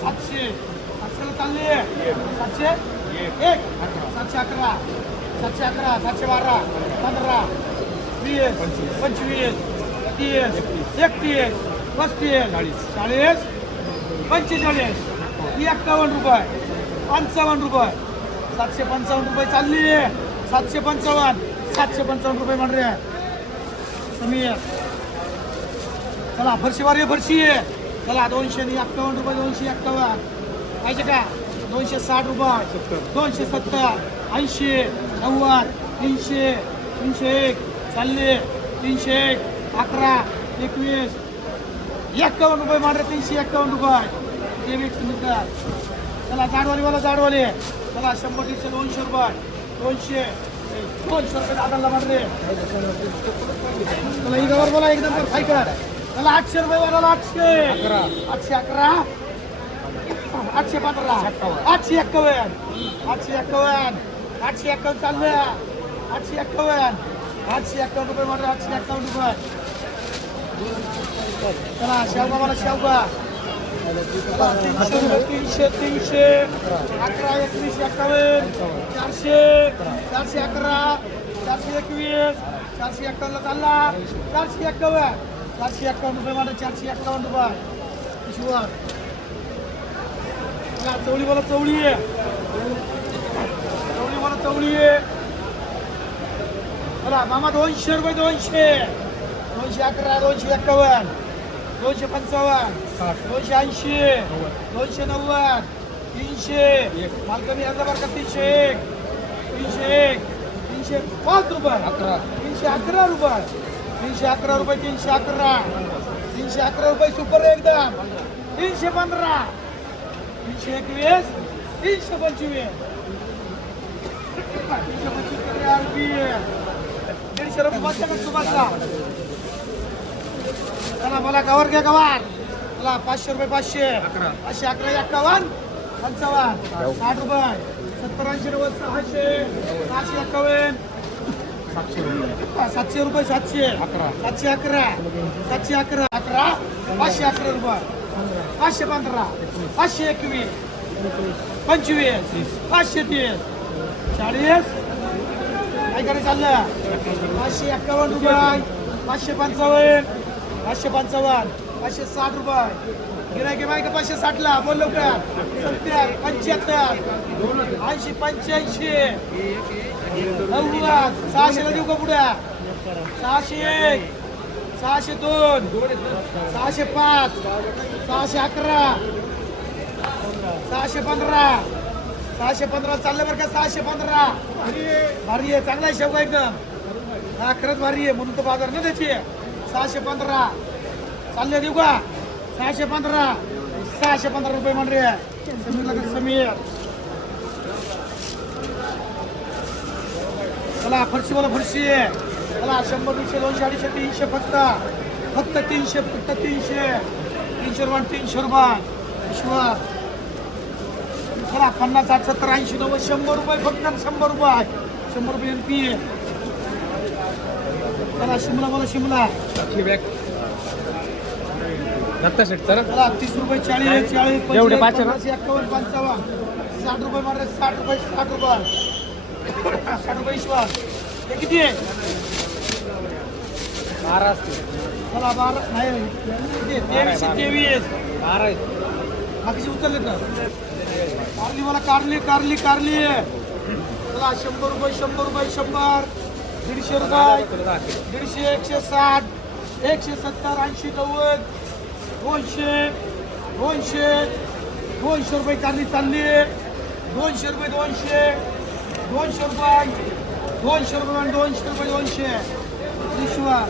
सातशे. सातशेला चालले. सातशे? एक. सातशे अकरा. सातशे अकरा. सातशे बारा. पंधरा. वीस. पंचवीस. तीस. एकतीस. पस्तीस. चाळीस. पंचेचाळीस. एक्कावन्न रुपये. पंचावन्न रुपये. सातशे पंचावन्न रुपये चालली. सातशे पंचावन्न. सातशे पंचावन्न रुपये म्हण रे. समीर चला फरशी वारी फरशी चला दोनशे आणि एक्कावन्न रुपये दोनशे एक्कावन्न. पाहिजे का? दोनशे साठ रुपये. दोनशे सत्तर. ऐंशी नव्वद तीनशे तीनशे एक चालले. तीनशे एक अकरा एकवीस. एक्कावन्न रुपये मांडरे तीनशे एक्कावन्न रुपये. तेवीस मीटर चला जाडवालीवाला जाडवाले. चला शंभर दीडशे दोनशे रुपये. दोनशे. दोनशे रुपये दादाला चला इगावर बोला एकदम कर. चला आठशे रुपये वाला आठशे आठशे अकरा आठशे पंधरा आठशे एक्कावन्न आठशे एक्कावन्न आठशे एक्कावन्न चालू आठशे एक्कावन्न आठशे एक्कावन्न रुपये मांडरे आठशे एक्कावन्न रुपये चला शेवगा मला शेवगा तीनशे रुपये, तीनशे तीनशे अकरा एकवीस एकावन्न चारशे चारशे अकरा चारशे एकवीस चारशे एक्कावन्न चालला चारशे एक्कावन्न चारशे एक्कावन्न रुपये मला चारशे एक्कावन्न रुपये. चवळी मला चवळी आहे चवळी मला चवळी आहे चला मामा दोनशे रुपये दोनशे. दोनशे अकरा दोनशे एक्कावन्न दोनशे पंचावन्न. दोनशे ऐंशी. दोनशे नव्वद. तीनशे. माल कमी याचा बरं का तीनशे एक. तीनशे एक. तीनशे पाच रुपये. अकरा. तीनशे अकरा रुपये. तीनशे अकरा रुपये तीनशे अकरा. तीनशे अकरा रुपये सुपर एकदम. तीनशे पंधरा. तीनशे एकवीस. तीनशे पंचवीस. तीनशे पंचवीस रुपये रुपये दीडशे रुपये बसला सुभाषला चला मला गवर घ्या गवार चला पाचशे रुपये पाचशे. पाचशे अकरा एक्कावन्न पंचावन्न. साठ रुपये. सत्तर ऐंशी नव्वद सहाशे. सहाशे एक्कावन्न सातशे रुपये. सातशे रुपये सातशे. अकरा. सातशे अकरा. सातशे अकरा. अकरा. पाचशे अकरा रुपये. पाचशे पंधरा. पाचशे एकवीस. पंचवीस. पाचशे तीस. चाळीस. काय करायचं चाललं पाचशे एक्कावन्न रुपये. पाचशे पंचावन्न. पाचशे पंचावन्न. पाचशे साठ रुपये. गिरायके बायका पाचशे साठला. बोल लवकर. सत्तर पंच्याहत्तर. ऐंशी पंच्याऐंशी. सहाशेला देऊ का पुढे? सहाशे एक सहाशे दोन सहाशे पाच सहाशे अकरा सहाशे पंधरा सहाशे पंधरा चाललं बरं का सहाशे पंधरा. भारी आहे चांगला आहे शेवगा एकदम. हा खरंच भारी आहे म्हणून तो बाजार ना त्याची. सहाशे पंधरा. चालले देऊ का? सहाशे पंधरा. सहाशे पंधरा रुपये म्हणजे समीर चला फरशी मला फरशी आहे. चला शंभर दीडशे दोनशे अडीचशे तीनशे फक्त. फक्त तीनशे फक्त तीनशे. तीनशे रुपये तीनशे रुपये. चला पन्नास साठ सत्तर ऐंशी नव्वद शंभर रुपये फक्त शंभर रुपये. शंभर रुपये एन पी चला शिमला मला शिमला. चला तीस रुपये चाळीस चाळीस पंचेचाळीस, एवढे पाचशे ना? पन्नास, एक्कावन्न पंचावन्न साठ रुपये मारे साठ रुपये साठ रुपये. ईश्वर हे किती आहे? असते चला बारा नाही किती? तेवीसशे तेवीस. बारा बाकीचे उचलले तर कारली मला कारली कारली कारली. चला शंभर रुपये शंभर रुपये शंभर. दीडशे रुपये. दीडशे एकशे साठ. एकशे सत्तर ऐंशी नव्वद दोनशे दोनशे. दोनशे रुपये कारली चालली. दोनशे रुपये दोनशे. दोनशे रुपये. दोनशे रुपये म्हणजे दोनशे रुपये दोनशे. ईश्वर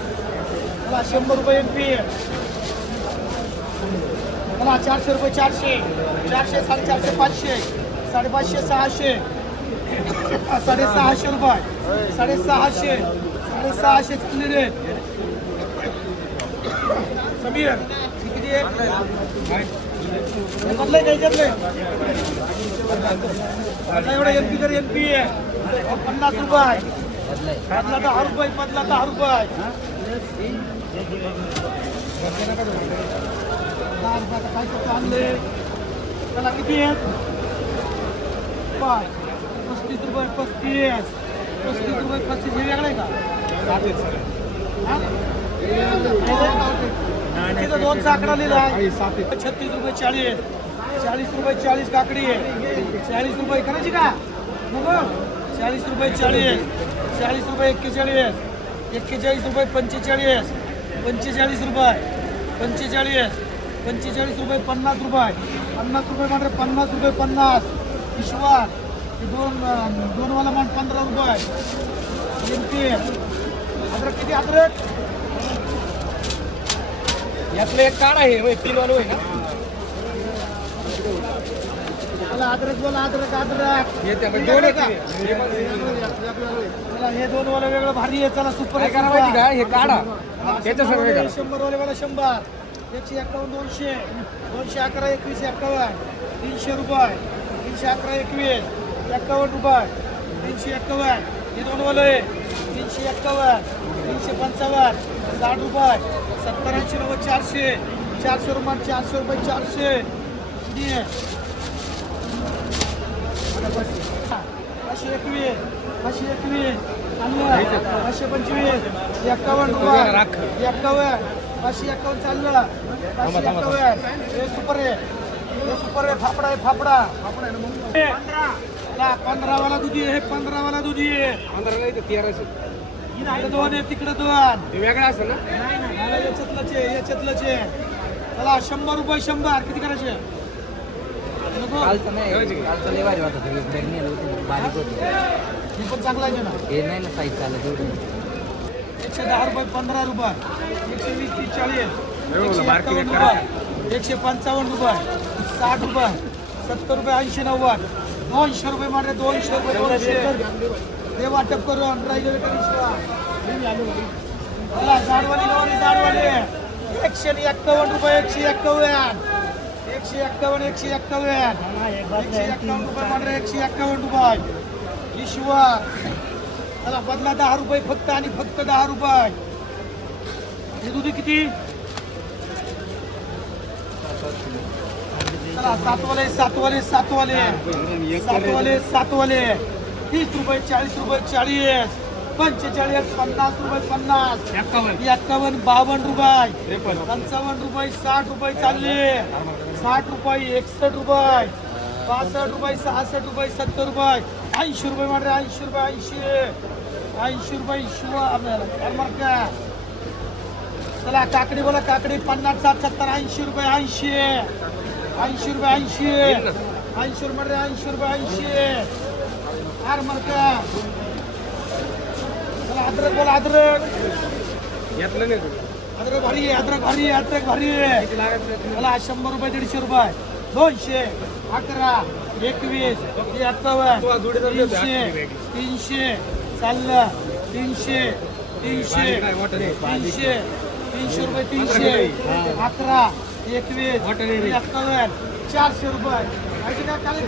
चला शंभर रुपये एम पी मला चारशे रुपये चारशे. चारशे साडेचारशे पाचशे. साडेपाचशे सहाशे. साडेसहाशे रुपये. साडेसहाशे. साडेसहाशे चालली रे समीर. एवढं पी तर एम पी आहे पन्नास रुपये बदला दहा रुपये बदला दहा रुपये दहा रुपये काय आणले त्याला किती आहेत पाच पस्तीस रुपये पस्तीस. पस्तीस रुपये पस्तीस हे वेगळं आहे का? तिथं दोन साकडा लिहिला आहे. छत्तीस रुपये चाळीस. चाळीस रुपये चाळीस काकडी. आहे चाळीस रुपये करायची का? मग चाळीस रुपये चाळीस. चाळीस रुपये एक्केचाळीस. एक्केचाळीस रुपये पंचेचाळीस. पंचेचाळीस रुपये. पंचेचाळीस. पंचेचाळीस रुपये पन्नास रुपये. पन्नास रुपये म्हणजे पन्नास रुपये पन्नास. विश्वास. दोन दोनवाला दोन मान पंधरा रुपये. एमपी अद्रक किती? अद्रक यातलं एक कार्ड आहे तीन वालं होय ना? अद्रक बोला अद्रक अद्रक. दोन वेगळं का? हे दोन वाला वेगळं भारी आहे. चला सुपर करा माहिती का? हे काढा. त्याच्या शंभर सर्व शंभर वाले मला शंभर. एकशे एक्कावन्न दोनशे. दोनशे अकरा एकवीस एक्कावन्न तीनशे रुपये. तीनशे अकरा एकवीस. एक्कावन्न रुपये. तीनशे एक्कावन्न हे दोन वाले. आहे. तीनशे एक्कावन्न तीनशे पंचावन्न साठ रुपये सत्तर ऐंशी रुपये चारशे चारशे रुपये चारशे रुपये चारशे. आहे पाचशे एकवीस पाचशे एकवीस पाचशे पंचवीस एक्कावन्न रुपये. एक्कावन्न पाचशे एक्कावन्न चाललं. पाचशे एक्कावन्न हे सुपर आहे. हे सुपर आहे फाफडा आहे फाफडा पंधरा. पंधरा वाला दुधी आहे हे पंधरा वाला दुधी आहे. पंधरा नाही तर तेराशे. इकडे दोन आहे तिकडे दोन. वेगळा असेल ना? मला याच्यातलंच आहे याच्यातलंच आहे. चला शंभर रुपये शंभर. किती करायचे? नको. कालचं नाही ठेवायची का? कालचं लय भारी होता. सगळं बॅग नेलं होतं बारीक होतं. पण चांगला आहे ना? हे नाही ना साईज चालत एवढं एकशे दहा रुपये पंधरा रुपये. एकशे वीस तीस चाळीस. हो, एकशे एक्कावन्न रेट रुपये. एकशे पंचावन्न रुपये. साठ रुपये. सत्तर रुपये ऐंशी नव्वद. दोनशे रुपये मारले दोनशे रुपये दोनशे. ते वाटप करून एकशे आणि एक्कावन्न रुपये एकशे एक्कावन्न. एकशे एक्कावन्न एकशे एक्कावन्न. एकशे एक्कावन्न रुपये मारले एकशे एक्कावन्न रुपये. ईश्वर चला बदला दहा रुपये फक्त आणि फक्त दहा रुपये. हे दुधी किती? चला सातवाले सातवाले सातवाले. सातवाले सातवाले. तीस रुपये चाळीस रुपये चाळीस पंचेचाळीस पन्नास रुपये पन्नास एक्कावन्न. बावन्न रुपये पंचावन्न रुपये साठ रुपये चालले साठ रुपये एकसष्ट रुपये पासष्ट रुपये सहासष्ट रुपये सत्तर रुपये ऐंशी रुपये म्हणजे ऐंशी रुपये ऐंशी ऐंशी रुपये शिव का चला काकडी बोला काकडी पन्नास साठ सत्तर ऐंशी रुपये ऐंशी ऐंशी रुपये ऐंशी ऐंशी रुपये ऐंशी रुपये ऐंशी. अद्रक बोला अद्रक यातलं नाही. अद्रक भारी अद्रक भारी अद्रक भारी मला शंभर रुपये दीडशे रुपये दोनशे अकरा एकवीस तीनशे. तीनशे चाललं तीनशे तीनशे. तीनशे तीनशे रुपये तीनशे. अकरा एकवीस. एक्कावन्न चारशे रुपये काय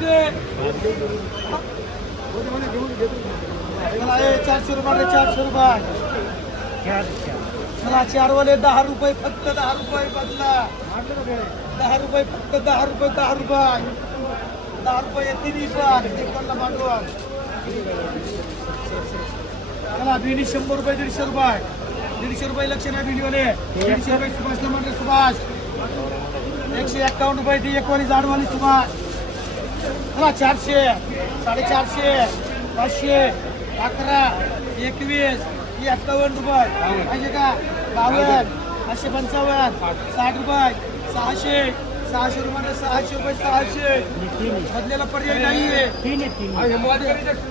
चारशे रुपये चारशे रुपये. मला चारवाले दहा रुपये फक्त दहा रुपये बदला. दहा रुपये फक्त दहा रुपये दहा रुपये. दहा रुपये तिन्ही पण एकांना भांडवल मला भिंडी शंभर रुपये दीडशे रुपये. दीडशे रुपये लक्ष नाही भिंडीवाले. दीडशे रुपये सुभाषला म्हटलं सुभाष. एकशे एक्कावन्न रुपये ती एकवाली जाडवाली सुभाष. मला चारशे साडेचारशे पाचशे अकरा एकवीस ही एक्कावन्न रुपये. पाहिजे का? बावन्न पाचशे पंचावन्न साठ रुपये. सहाशे सहाशे रुपये सहाशे रुपये सहाशे. बदलेला पर्याय नाहीये. हा, हे मोबाईल कधी जास्त?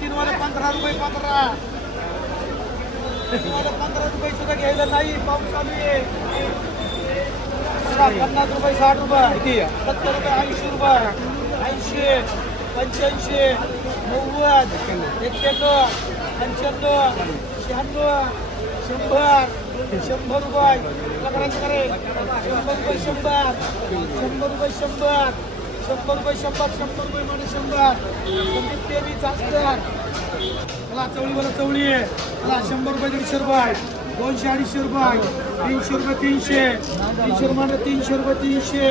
तीन वाले पंधरा रुपये पंधरा. पंधरा रुपये सुद्धा घ्यायला नाही पाऊस चालू आहे. पन्नास रुपये साठ रुपये. सत्तर रुपये ऐंशी रुपये. ऐंशी पंच्याऐंशी नव्वद एक्क्याण्णव पंच्याण्णव शहाण्णव शंभर शंभर रुपये. तुला करायचं करे. शंभर रुपये शंभर. शंभर रुपये शंभर. शंभर रुपये शंभर. शंभर रुपये म्हणजे शंभर. संदीप तेवीस अस्तर मला चवळी मला चवळी आहे. मला शंभर रुपये दीडशे रुपये. दोनशे अडीचशे रुपये तीनशे रुपये तीनशे तीनशे रुपये तीनशे रुपये तीनशे.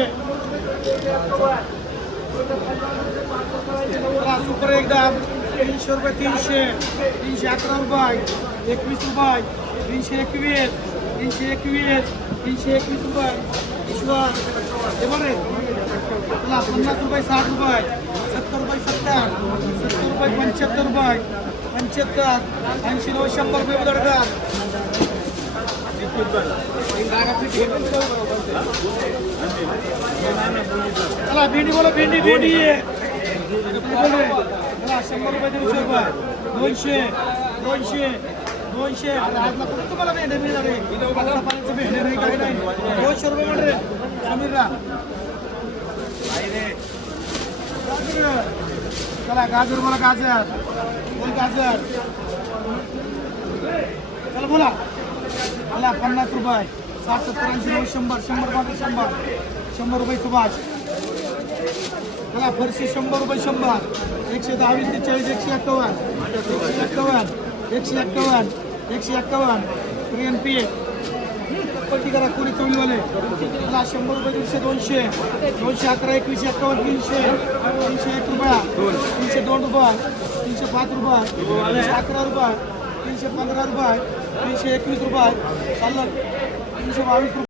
सुपर एकदा तीनशे रुपये तीनशे तीनशे अकरा रुपये एकवीस रुपये तीनशे एकवीस तीनशे एकवीस तीनशे एकवीस रुपये. ईश्वर हे बरे तुला पन्नास रुपये साठ रुपये सत्तर रुपये सत्तर सत्तर रुपये पंच्याहत्तर रुपये पंच्याहत्तर ऐंशी नऊ शंभर रुपये उदडकर चला भेंडी बोला भेंडी भेंडी. चला शंभर रुपये दोनशे रुपये दोनशे दोनशे दोनशे. अरे आज तुम्हाला भेंडे मिळणार आहे. भेंडे नाही काही नाही. दोनशे रुपये म्हणजे समीरला. चला गाजर बोला गाजर. बोल गाजर. चला बोला. मला पन्नास रुपये. सात सत्तर ऐंशी नऊ शंभर शंभर पाच शंभर. शंभर रुपये सुभाष. मला फरशी शंभर रुपये शंभर. एकशे दहावीस ते चाळीस एकशे एक्कावन्न. एकशे एक्कावन्न एकशे एक्कावन्न एकशे एक्कावन्न. प्रियन पी पट्टी करा कोणी चवलीवाले मला शंभर रुपये दीडशे दोनशे. दोनशे अकरा एकवीसशे एक्कावन्न तीनशे. तीनशे एक रुपया. तीनशे दोन रुपये. तीनशे पाच रुपये. तीनशे अकरा रुपये. तीनशे पंधरा रुपये. तीनशे एकवीस रुपये चाललं. तीनशे बावीस रुपये.